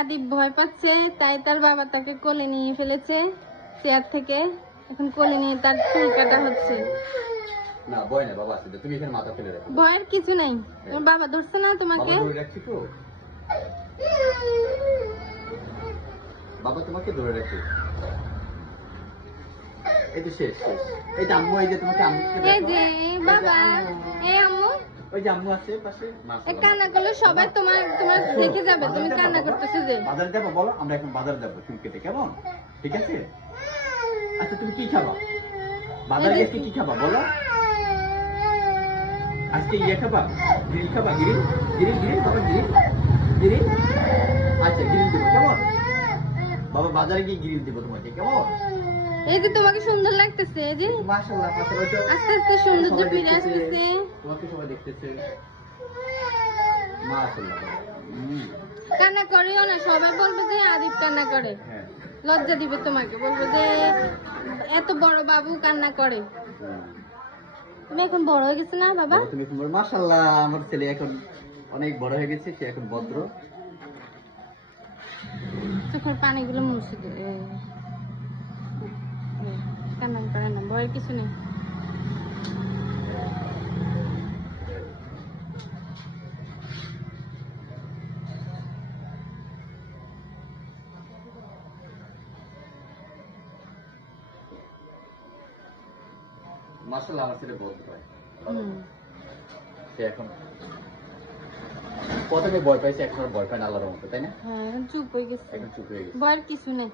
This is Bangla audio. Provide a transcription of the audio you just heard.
আদিব ভয় পাচ্ছে, তাই তার বাবা তাকে কোলে নিয়ে ফেলেছে চেয়ার থেকে। এখন কোলে নিয়ে তার চুল কাটা হচ্ছে। না ভয় না, বাবা আছে, তুমি এখানে মাথা ফেলে রাখো। ভয়ের কিছু নাই, তোমার বাবা ধরছে না তোমাকে? বাবা ধরে রাখছি তো, বাবা তোমাকে ধরে রাখছে। এই তো শেষ শেষ। এই যে আম্মু, এই যে তোমাকে আম্মু, এই যে বাবা, এই আম্মু, ওই যে আম্মু আছে পাশে। এই কান্না করলে সবাই তোমার দেখে যাবে তুমি কান্না করতেছো যে। বাজারে যাবো বলো, আমরা এখন বাজারে যাবো চুল কেটে, কেমন? ঠিক আছে? আচ্ছা তুমি কি খাবা? বাজারে গিয়ে কি খাবা বলো? আজকে ইয়ে খাবা, গ্রিল খাবা, গ্রিল গ্রিল গ্রিল বাবা, গ্রিল গ্রিল। আচ্ছা গ্রিল দেবো, কেমন? বাবা বাজারে গিয়ে গ্রিল দেবো তোমাকে, কেমন? এই যে তোমাকে সুন্দর লাগতেছে, এই যে মাশাআল্লাহ, মাশাআল্লাহ। আস্তে আস্তে সৌন্দর্য ফিরে আসতেছে। তোমাকে সবাই দেখতেছে, মাশাআল্লাহ। কান্না করিও না, সবাই বলবে যে আদিব কান্না করে। হ্যাঁ লজ্জা দিবে তোমাকে, বলবে যে এত বড় বাবু কান্না করে। তুমি এখন বড় হয়ে গেছে না বাবা? তুমি এখন বড়, মাশাআল্লাহ। আমার ছেলে এখন অনেক বড় হয়ে গেছে, সে এখন ভদ্র। চোখের পানিগুলো মুছে দে। কান্না করে না, ভয়ের কিছু নেই। মাশাআল্লাহ, আমার ছেলে ভদ্র। সে এখন প্রথমে ভয় পাইছে, এখন আর ভয় পায় না, আল্লাহর রহমতে, তাই না? হ্যাঁ, এখন চুপ হয়ে গেছে, এখন চুপ হয়ে গেছে। ভয়ের কিছু নেই।